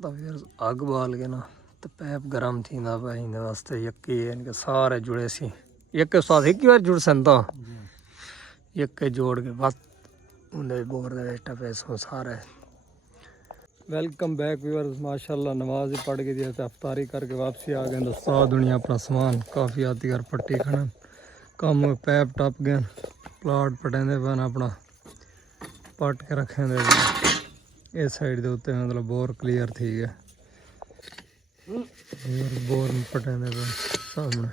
तो फिर अग बाल के ना तो पैप गर्म थी वास्ते यके इनके सारे जुड़े सी यके साथ एक ही बार जुड़ सन तो यके जोड़ के बाद उन्हें बोर पैसों सारे। Welcome back viewers. माशाल्लाह नमाज पढ़ के दिया अफ्तारी करके वापसी आ गए दोस्तों। दुनिया अपना सामान काफ़ी आती कर पट्टी खड़न कम पैप टप गए प्लाट पटेंदे बन अपना पट के रखे दे इस साइड के उत्ते मतलब बोर क्लीयर थी गया बोर पटेंदे बन सामने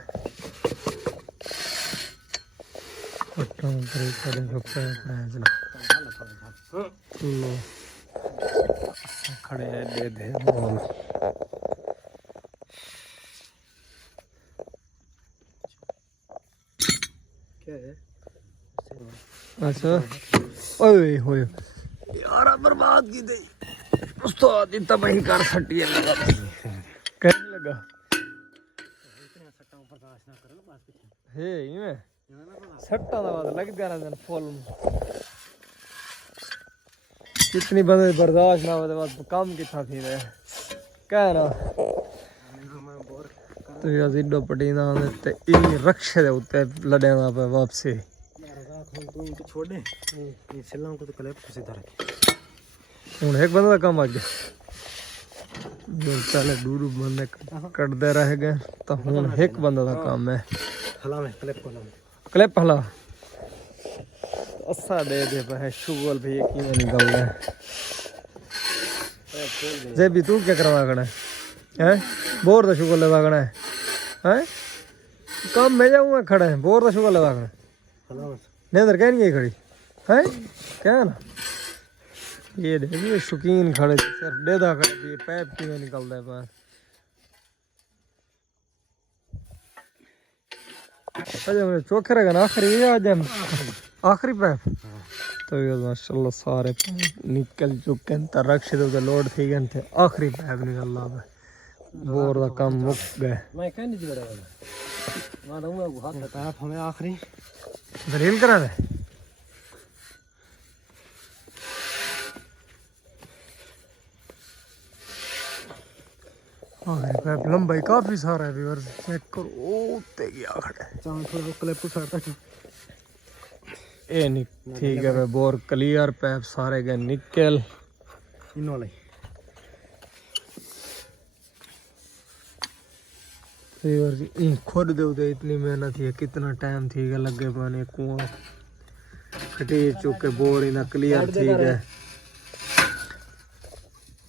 पट्टा लो खड़े हैं दे दे बोल क्या है अच्छा ओए होए यार बर्बाद की दे उस्ताद इतना वही कर सटी है लगा कहने लगा हे ये सट्टा दा बात लग गया ना फुल कितनी बंदे बर्दाश्त ना होते बाद काम कितना थी रहे कह ना तो यार इडो पटी ना ते ई रक्षे दे उत्ते लड़े ना पे वापसी छोड़ दे ये सिल्लां को तो क्लिप सीधा रखे हुन एक बंदा का काम आ गया जो पहले दूर बंदे कटदे रह गए तो हुन एक बंदा का काम है हला में क्लिप हला असा दे दे पे शुगल भी एक ही निकल रहा है जे भी तू क्या करवा गना है बोर दा शुगल लगा गना है काम में जाऊंगा खड़ा है बोर दा शुगल लगा गना हला में नेंदर कह नहीं है खड़ी है क्या ना ये देखिए शौकीन खड़े सिर्फ डेदा खड़े पैप की में निकलता है पास अजय चौखे रहेगा ना आखिरी आज आखिरी पैप तो ये माशाल्लाह सारे निकल चुके हैं तरक्ष तो लोड थी गए थे आखिरी पैप निकल रहा है बोर का काम मुक गए मैं कह नहीं जुड़ा मैं दूंगा हाथ पैप हमें आखिरी दलील करा दे आखिरी पैप लंबाई काफी सारा है व्यूअर्स चेक करो ओते गया खड़े चांद थोड़ा क्लिप साटा ए ठीक है बोर क्लियर पैप सारे गए निकल इन वाले खुद दे इतनी मेहनत है कितना टाइम थी गया लगे पाने कुआं खटीर चुके बोर इना क्लियर थी गए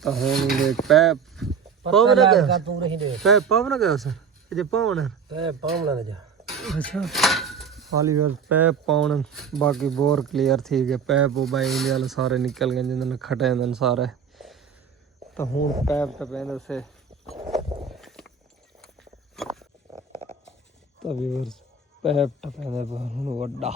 तो हम पैप पावन गया पैप पावन गया सर जे पावन है पैप पावना ना जा अच्छा खाली बस पैप पावन बाकी बोर क्लियर थी गए पैप वो भाई इंडिया सारे निकल गए जिन्होंने खटे दिन सारे तो हूँ पैप टपेंदे से तो व्यूअर्स पैप टपेंदे हूँ वड्डा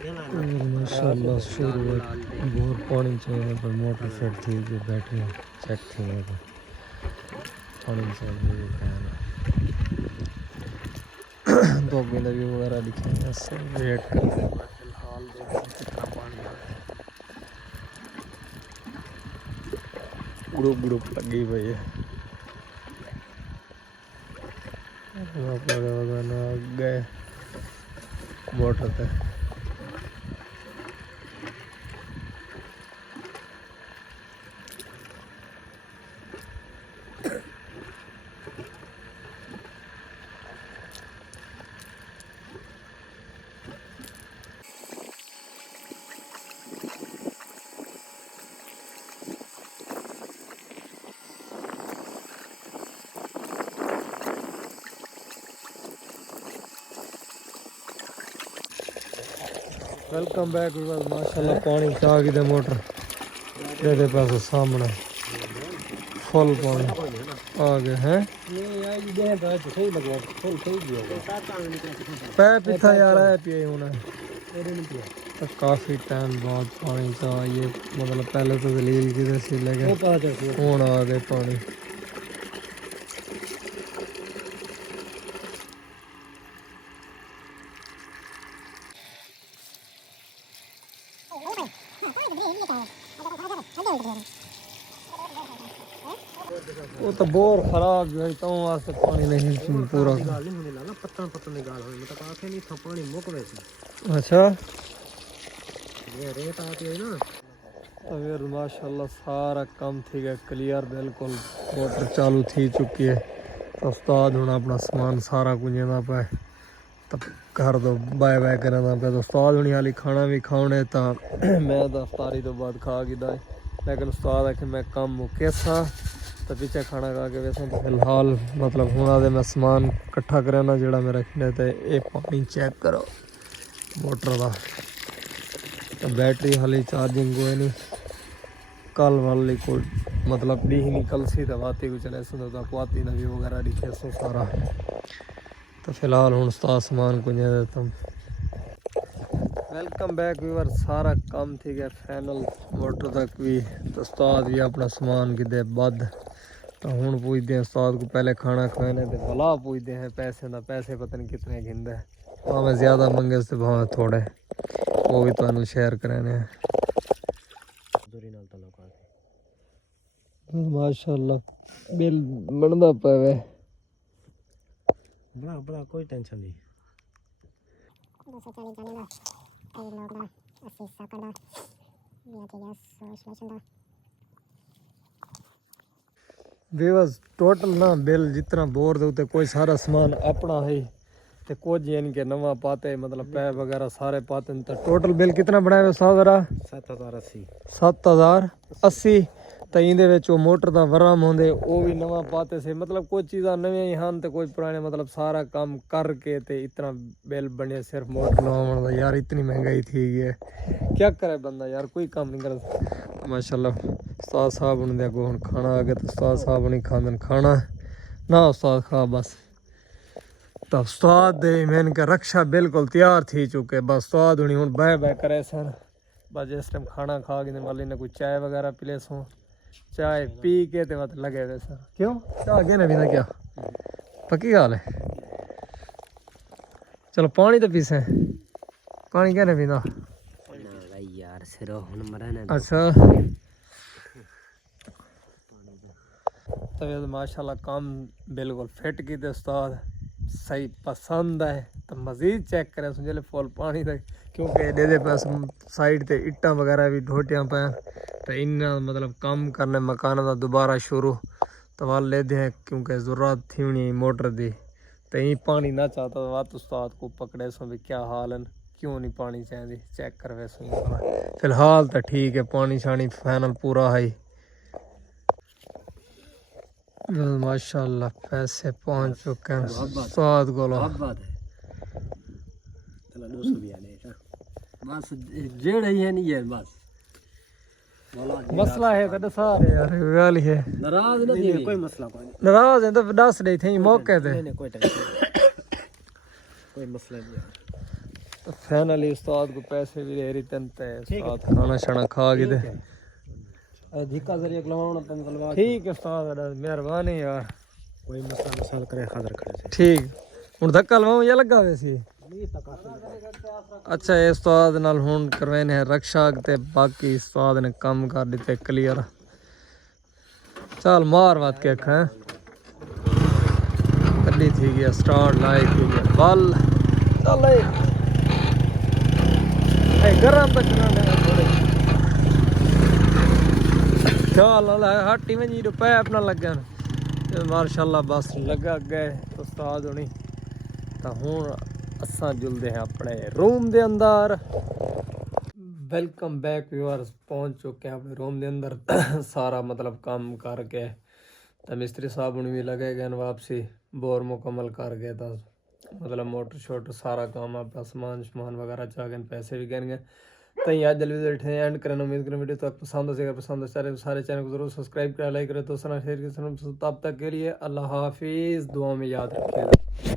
माशाल्लाह शुरू बोर पानी चाहिए पर मोटर फिट थी जो बैटरी चेक थी तो पानी चाहिए दो बिंदा व्यू वगैरह दिखेंगे सब वेट करते हैं फिलहाल कितना पानी ग्रुप लगी हुई है गए मोटर पे वेलकम बैक माशाल्लाह पानी आ गई मोटर तेरे पास सामने फुल पानी आ गए हैं पैप इतना यार है पिए होना तो काफ़ी टाइम बाद पानी चा ये मतलब पहले तो दलील की सी लगे हूँ आ गए पानी। वो तो बोर खराब जो है तो वास्ते पानी नहीं पूरा। गाल नहीं होने लगा पत्तन पत्तन की गाल होने मतलब आखे नहीं था पानी मुक वैसे। अच्छा ये रेत आती है ना तो फिर माशाल्लाह सारा काम ठीक है क्लियर बिल्कुल मोटर चालू थी चुकी है। तो उस्ताद हूँ अपना सामान सारा कुछ पे तब घर दो बाय बाय करना पे। तो उस्ताद हूँ हाली खाना भी खाने तो मैं तो अफ्तारी तो बाद खा गिदा लेकिन उस्ताद है कि मैं कम मुके सा तो पीछे खाना खा के वैसे तो फिलहाल मतलब हूँ मैं सामान कट्ठा करना जोड़ा मैं रखने तो ये पानी चेक करो मोटर का। तो बैटरी हाली चार्जिंग कोई नहीं कल वाली कोई मतलब डी ही निकल सी तो वाती को चले सो तो वाती नवी वगैरह दिखे सो सारा। तो फिलहाल हूँ उस्ताद सामान को देता हूँ। वेलकम बैक व्यूअर सारा काम ठीक है फाइनल मोटर तक भी। तो उस्ताद भी अपना सामान कि दे बद तो हूँ पूछते हैं उस्ताद को पहले खाना खाने तो भला पूछते हैं पैसे ना पैसे पता नहीं कितने गिनते हैं भावें ज़्यादा मंगे से भावें थोड़े वो भी तुहानू शेयर कराने हैं। माशाल्लाह बिल बनता पे बड़ा बड़ा कोई टेंशन नहीं। बेवस टोटल ना बिल जितना बोर दे उते कोई सारा सामान अपना है ते कुछ इनके नवा पाते मतलब पैप वगैरह सारे पाते तो टोटल बिल कितना बनाया 7080 7080 तो इंदे विच वो मोटर दा वराम होंदे वो भी नवा पाते से मतलब कोई चीज़ां नवी ही हैं तो कोई पुराने मतलब सारा काम करके ते इतना बिल बने सिर्फ मोटर नवा दा। यार इतनी महंगाई थी है क्या करे बंदा यार कोई काम नहीं कर। माशाल्लाह उस्ताद साहब उन्हें अगो हुण खाना आ गया तो उस्ताद साहब नहीं खांदन खाना ना उस्ताद खा बस। तो उस्ताद दे मैंने का रक्षा बिल्कुल तैयार थी चुके बस उस्ताद हुणी हुण बह बह करे सर बस जिस टाइम खाना खा के वाली ने कोई चाय वगैरह पी ले सो चाय पी के ते मत लगे वे सर क्यों चाह के ना पीना क्या पक्की गाल है। चलो पानी तो पीसे पानी क्या नहीं पीना यार सिरो हुन मरना। अच्छा तो माशाल्लाह काम बिल्कुल फिट की उस्ताद सही पसंद है तो मज़ीद चेक करें सुन फुल पानी तक क्योंकि दे पास साइड ते इट्टा वगैरह भी ढोटियां पे तो इन मतलब काम करने मकान का दोबारा शुरू तो वह लेते हैं क्योंकि ज़रूरत थी नहीं मोटर दी तो यही पानी ना चाहता तो बात उस्ताद को पकड़े सो भी क्या हाल है क्यों नहीं पानी चाहिए चेक कर वैसे फिलहाल तो ठीक है पानी शानी फाइनल पूरा है। माशाल्लाह पैसे पहुंच चुके हैं उस्ताद को बस जेड़ है नहीं है बस मसला है तो सारे यार गाल है नाराज नहीं कोई मसला कोई नाराज है तो दस दे थे मौके ते कोई टेंशन कोई मसला नहीं। तो फाइनली उस्ताद को पैसे भी दे रही तंते उस्ताद खाना शाना खा के दे अधिका जरिए गलवाना तन गलवा ठीक है उस्ताद मेहरबानी यार कोई मसला मसाल करे हाजिर खड़े से ठीक हुन धक्का लवाऊं या लगा वैसे अच्छा ये उस्ताद नाल हुन करवाने हैं रक्षा ते बाकी उस्ताद ने काम कर दिते क्लियर चल मार बात के हैं कल्ली थी गया स्टार्ट लाई थी गया बल चल ए गरम तक थोड़े चल हट्टी में जी रुपए अपना लगा माशाल्लाह बस लगा गए उस्ताद होनी तो हुन असा जुलते हैं अपने रूम के अंदर। वेलकम बैक व्यूअर्स पहुंच चुके हैं अपने रूम के अंदर सारा मतलब काम करके तो मिस्त्री साहब उन्हें भी लगे गए वापसी बोर मुकम्मल कर गए तो मतलब मोटर शोटर सारा काम अपना सामान वगैरह चाह गए पैसे भी गए तो आज जल्दी बैठे एंड करना उम्मीद करें वीडियो तो आपको पसंद हो पसंद सारे चैनल को जरूर सब्सक्राइब करें लाइक करें दोस्तों शेयर करें तब तक के लिए अल्लाह हाफिज़ दुआ में याद रखिएगा।